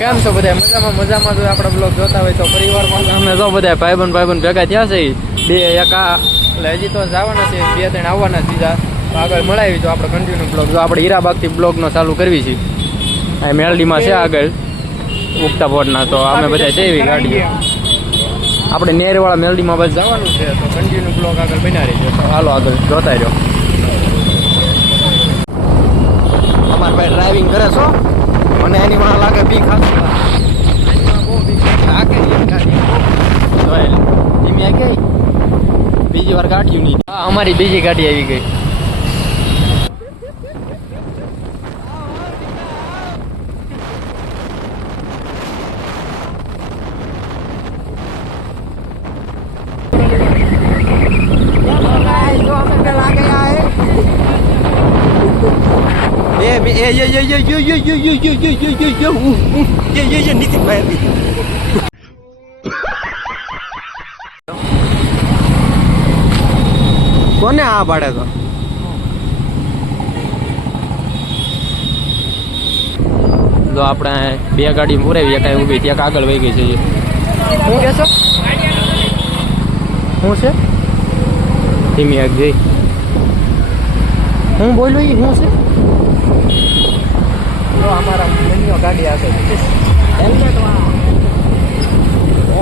કેમ છો બધા? મજામાં જો આપણા બ્લોગ જોતા હોય તો પરિવારમાં અમે જો બધા ભાઈબંધ ભેગા થયા છે. બે એકા એટલે હજી તો જવાના છે, 2-3 આવવાના બીજા આગળ મળાવી તો આપણે કન્ટિન્યુ બ્લોગ જો આપણે હીરાબાગથી બ્લોગનો ચાલુ કરવી છે. આ મેલડીમાં છે આગળ ઉગતા પોટના, તો અમે બધા છે એવી ગાડી આપણે નેરવાળા મેલડીમાં બસ જવાનું છે, તો કન્ટિન્યુ બ્લોગ આગળ બના રહી છે. તો હાલો આગળ જોતા રહ્યો. અમારા ભાઈ ડ્રાઇવિંગ કરે છો, મને એની માં લાગે બી ખાતું બીજી વાર ગાડીયું નહીં. અમારી બીજી ગાડી આવી ગઈ. કોને આ પાડે તો જો આપણે બે ગાડી પુરાવી, એક ઉભી ત્યાં આગળ વહી ગઈ છે. શું કહેશો? શું છે? ધીમી આગ જઈ હું બોલું એ શું છે? તો અમારા મનીઓ ગાડી આવે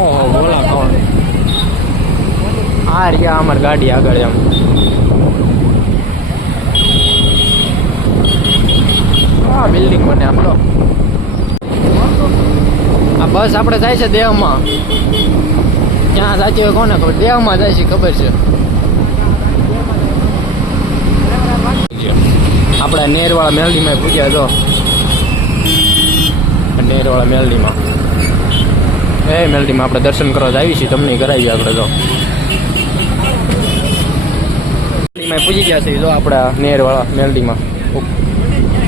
ઓહો બોલા કોણ આ રહ્યા અમારી ગાડી આગળ એમ. આ બિલ્ડિંગ બને આમ તો. આ બસ આપણે જાય છે દેવમાં. ક્યાં સાચી હોય કોને ખબર? દેવમાં જાય છે ખબર છે. આપણે નેરવાળા મેલડીમાં પૂછ્યા જો નેરવાળા મેલડીમાં મેલડીમાં આપણે દર્શન કરવા જ આવી છીએ, તમને કરાવીએ આપણે તો પૂછી ગયા છે. જો આપણા નેરવાળા મેલડીમાં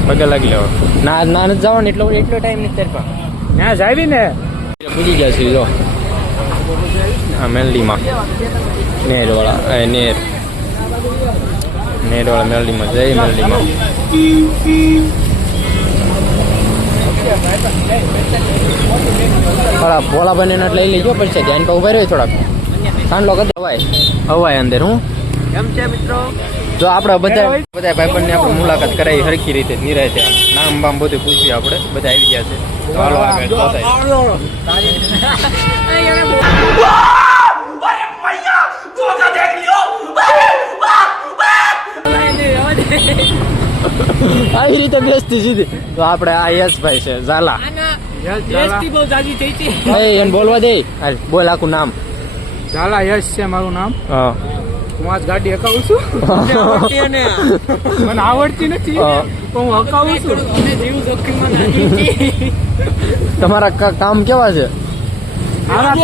પગે લાગી લેવા ના નથી જવાનું એટલો ટાઈમ નથી તરફા ના જ આવી ને પૂછી ગયા છે. જો હા મેલડીમાં નેરવાળા નેરવાળા મેલડીમાં જય મેલડીમાં. થોડા ભોળાભાઈ ને લઈ લેજો પડશે, ધ્યાન પર ઉભા રહ્યો થોડાક કાંડલો કરી હવાય અંદર. હું કેમ છે મિત્રો? જો આપણે બધા ભાઈબંધને આપણે મુલાકાત કરાવી સરખી રીતે નિરાય ત્યાં નામ બામ બધું પૂછીએ. આપણે બધા આવી ગયા છે, તો હાલો આગળ આવી રીતે બેસતી સીધી. તો આપણે આ યશભાઈ છે ઝાલા. એને બોલવા દે. હાલ બોલ આખું નામ. ઝાલા યશ છે મારું નામ. હા હું આજ ગાડી હકાવું છું. મને આવડતી નથી પણ હું હકાવું છું. તમારા કામ કેવા છે? આ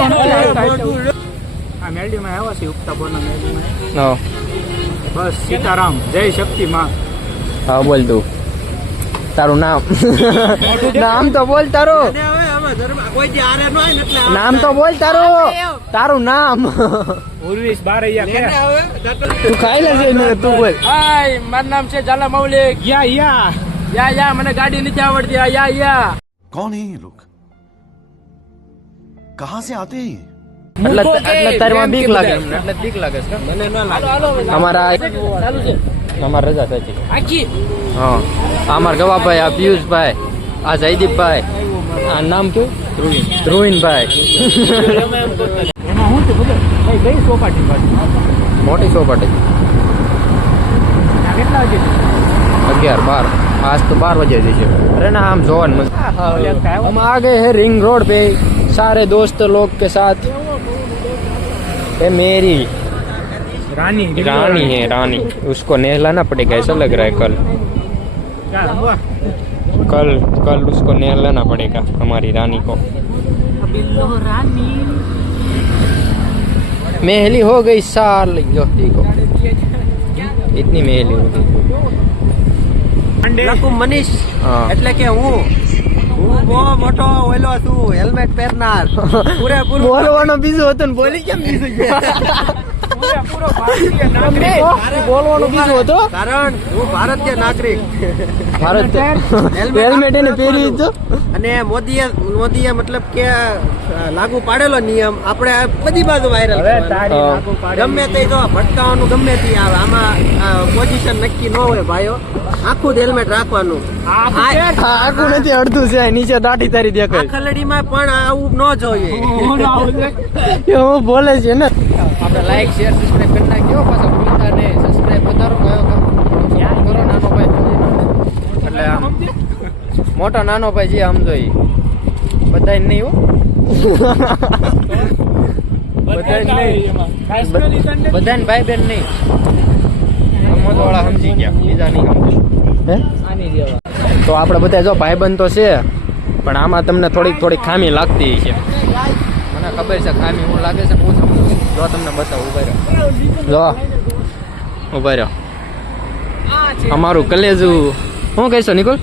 મેલડીમાં આવ્યા છે ઉગતા બોરના મેલડીમાં. બસ સીતારામ જય શક્તિ માં. હા બોલ તું તારું નામ. નામ તો બોલ તારું. નામ તો બોલ તારું નામ. ઉર્વેશ બારૈયા. તું ખાઈ લેજે ને તું બોલ. હાય મારું નામ છે ઝાલા મૌલિક. યા મને ગાડી નથી આવડતી. યા कौन है ये लोग? कहां से आते हैं? એટલે તારમાં બીક લાગે એમને, એટલે બીક લાગે છે. મને ન લાગે. અમારા ચાલુ છે. અમારા રજા સાચી આખી. હા અમારા ગવાભાઈ, આ પિયુષભાઈ, આ જયદીપભાઈ, આ નામ કેવું? ધ્રુવીનભાઈ. એમાં શું છે ખબર? કઈ સોપાટી મોટી સોપાટી. કેટલા વાગે? 11-12. आज तो 12 बजे दीजिए. अरे ना हम जोन में हम आ गए हैं रिंग रोड पे सारे दोस्त लोग के साथ. ये मेरी रानी है रानी. उसको नहलाना पड़ेगा ऐसा लग रहा है. कल उसको नहलाना पड़ेगा हमारी रानी को. मेहली हो गई साल जो देखो इतनी मेहली हो गई. મનીષ એટલે કે હું બહુ મોટો ઓલો છું, હેલ્મેટ પહેરનાર. પૂરેપૂરું બોલવાનો બીજું હતું ને બોલી કેમ બીજું? બોલવાનું બીજું હતું કારણ હું ભારતીય નાગરિક ભારત હેલ્મેટ એને પહેર્યું હતું અને મોદીએ મતલબ કે લાગુ પાડેલો નિયમ આપણે આ બધી બાજુ વાયરલ ગમે તે જો ભટકાવાનું ગમે તે આવે આમાં પોઝિશન નક્કી ન હોય ભાઈઓ આખું જ હેલ્મેટ રાખવાનું આખું નથી અડધું છે નીચે દાઢી તારી આ દેખાય ખલડીમાં પણ આવું ન જોઈએ હું બોલે છે ને આપણે લાઈક શેર સબસ્ક્રાઇબ કરી નાખ્યો પાછા ભૂલતા નહીં સબસ્ક્રાઇબ વધારો કયો કરો નાનો ભાઈ એટલે આમ મોટો નાનો ભાઈ જે સમજો ઈ બધાય નહીં હો બધાય નહીં બધાને ભાઈ બેન નહીં સમજવાળા સમજી ગયા બીજા નહીં સમજે તો આપણે બધા જો ભાઈબંધ તો છે પણ આમાં તમને થોડીક ખામી લાગતી છે મને ખબર છે ખામી હું લાગે છે હું સમજુ જો તમને બતાવું ઉભા રહ્યો અમારું કલેજું શું કહીશો નિકુલ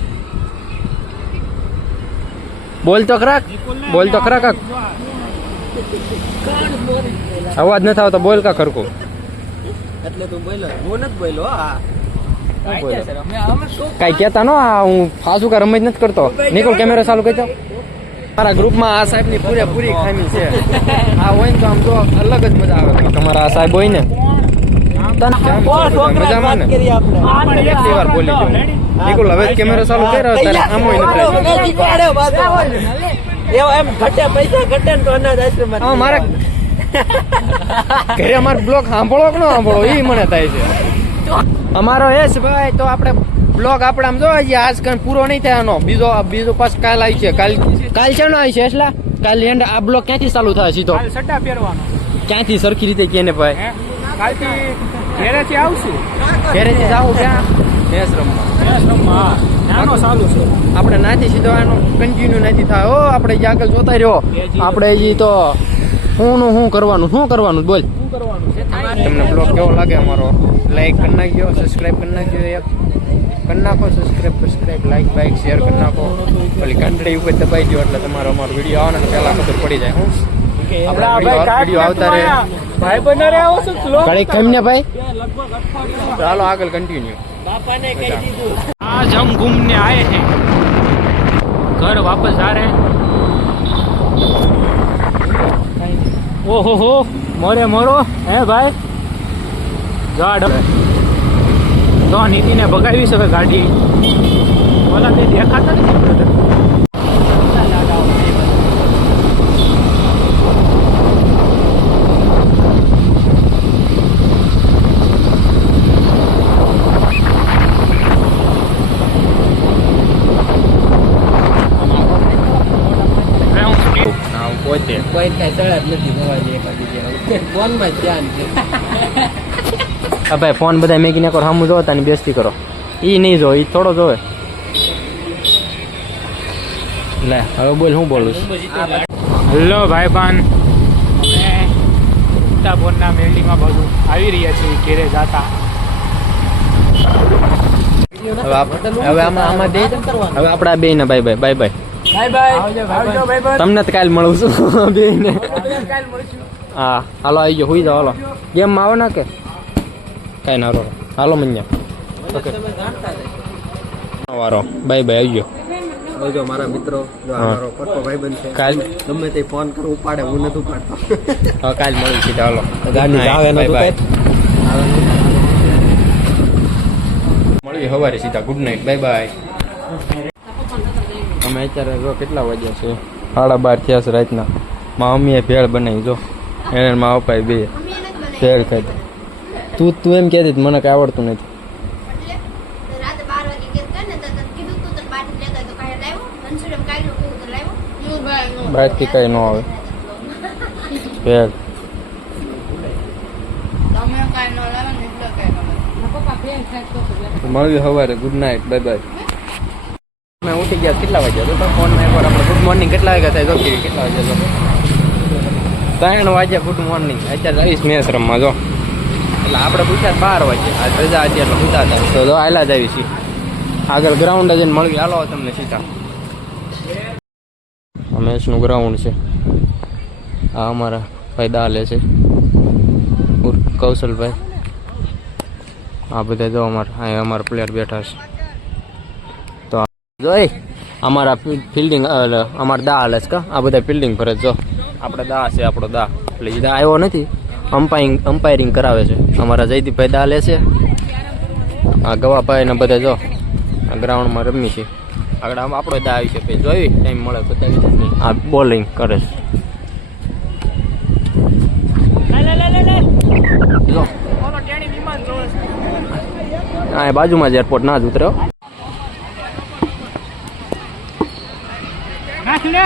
બોલ તો ખરા કાક અવાજ નથી આવતો બોલ કા ખરકું એટલે તું બોલો હું નથી બોલ્યો હા કઈ કેતા નો આ હું ફાસુ કા રમત નથી કરતો નિકુલ કેમેરા ચાલુ કરી દો મારા ગ્રુપમાં આ સાહેબ ની પૂરેપૂરી ખામી છે આ હોય ને તો આમ તો અલગ જ મજા આવે તમારા આ સાહેબ હોય ને મજામાં ને કેટલી વાર બોલી ગયો નિકુલ હવે કેમેરા ચાલુ કર્યો ત્યારે આમ હોય નથી મારા ઘરે અમારો બ્લોગ સાંભળો કે ન સાંભળો એ મને થાય છે અમારો યશ ભાઈ તો આપણે બ્લોગ આપણે આમ જો આજ કઈ પૂરો નહીં થયાનો બીજો પાસ કાલ આવી છે કાલ છે ને આવી છે એટલા કાલ એન્ડ આ બ્લોગ ક્યાંથી ચાલુ થાય સીધો સટ્ટા પહેરવાનો ક્યાંથી સરખી રીતે કે ને ભાઈ કાલથી ઘરેથી આવશું ઘરેથી જાવું ક્યાં મેચ રમવા નાનો ચાલુ છે આપણે નાથી સીધો આનો કન્ટિન્યુ નથી થાય હો આપણે જે આગળ જોતા રહ્યો આપણે હજી તો શું કરવાનું બોલ તમને બ્લોગ કેવો લાગે અમારો લાઈક કરી નાખજો સબસ્ક્રાઇબ કરી નાખજો એક કરી નાખો સબસ્ક્રાઇબ લાઈક શેર કરી નાખો પેલી ઘંટડી ઉપર દબાઈ દો એટલે તમારો અમારો વિડીયો આવે ને પહેલા ખબર પડી જાય હું વિડીયો આવતા રહે ભાઈ બના આવો છો ઘડીક ખમને ભાઈ ચાલો આગળ કન્ટિન્યુ आज हम घूमने आए हैं घर वापस आ रहे हैं ओहो हो मोरो હે ભાઈ ગાડ તો નીતિને ભગાવી શકે ગાડી ઓલા તે દેખાતા નથી બ્રધર પોતે કોઈ કઈ તળાવ નથી મોબાઈલ ફોનમાં જ ધ્યાન છે ભાઈ ફોન બધા મેગીને કરો સામું જોતા ને બેસતી કરો ઈ નહીં જો ઈ થોડો જોવે લે હવે બોલ હું બોલું હેલો ભાઈબાન અમે ઉતાપોરના મેરડીમાં બધું આવી રહ્યા છીએ ઘેરે જાતા હવે આમાં દે હવે આપડા બે ને બાય બાય તમને કાલ મળું છું બે ને હા હાલો આવી ગયો હુઈ જાઓ હાલો ગેમમાં આવો ને કે કઈ ના રો હાલો મન્યા ઓકે વારો બાય આવી ગયો જો મારા મિત્રો જો મારો પટ્ટો ભાઈબંધ છે કાલ ગમે તે ફોન કરું ઉપાડે હું નથી ઉપાડતો હા કાલ મળું સીધા હાલો ગાડી આવે ને મળીએ સવારે સીધા ગુડ નાઇટ બાય અમે અત્યારે જો કેટલા વાગ્યા છે 12:30 થયા છે રાતના માં મમ્મીએ ભેળ બનાવી જો એને માં પપ્પાએ બે ભેળ ખાધી તું એમ કહેતી મને કઈ આવડતું નથી બહારથી કઈ ન આવે ભેળ મળ્યું સવારે ગુડ નાઇટ બાય મેં ઉઠી ગયા કેટલા વાગ્યા તો ફોનમાં એકવાર આપણે ગુડ મોર્નિંગ કેટલા વાગ્યા થાય જો કેટલા વાગ્યા તો 3 વાગ્યા ગુડ મોર્નિંગ અત્યારે આવીશ મેચ રમવા જો એટલે આપણે પૂછ્યા 12 વાગ્યા આજ રજા આજે એટલે પૂછા હતા તો જો હાલા જ આવી છીએ આગળ ગ્રાઉન્ડ જઈને મળવી હાલો તમને સીધા મેચનું ગ્રાઉન્ડ છે આ અમારા ભાઈ દા લે છે કૌશલભાઈ. આ બધા જો અમારા પ્લેયર બેઠા છે. તો જોઈ અમારા ફિલ્ડિંગ અમારા દા હાલે છે કા આ બધા ફિલ્ડિંગ કરે જો આપણે દા છે આપણો દા એટલે એ દા આવ્યો નથી અમ્પાયરિંગ કરાવે છે અમારા જયદીપભાઈ દા લે છે. આ ગવાભાઈ ને બધા જો આ ગ્રાઉન્ડમાં રમી છે આગળ આપણો દા આવી છે પછી જોઈ ટાઈમ મળે બતાવી આ બોલિંગ કરે છે જો હા બાજુમાં જ એરપોર્ટ ના જ ઉતર્યો. નાખ લે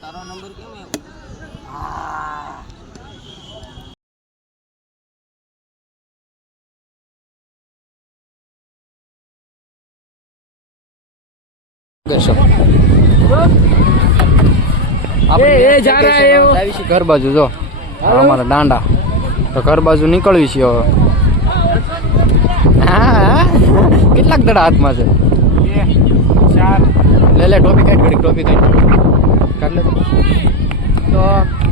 તારો નંબર કેમ ઘર બાજુ જો અમારા દાંડા તો ઘર બાજુ નીકળવી છે હવે. હા કેટલાક દડા હાથમાં છે 2 4 લે ટોપી કાઢ ટોપી કાઢ લે. તો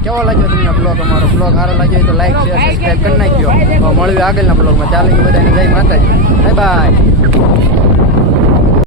કેવો લાગ્યો તમને બ્લોગ અમારો બ્લોગ સારો લાગ્યો તો લાઈક શેર સબસ્ક્રાઈબ કરી નાખ્યો. મળ્યું આગળના બ્લોગમાં. ચાલે બધાને જય માતાજી બાય બાય.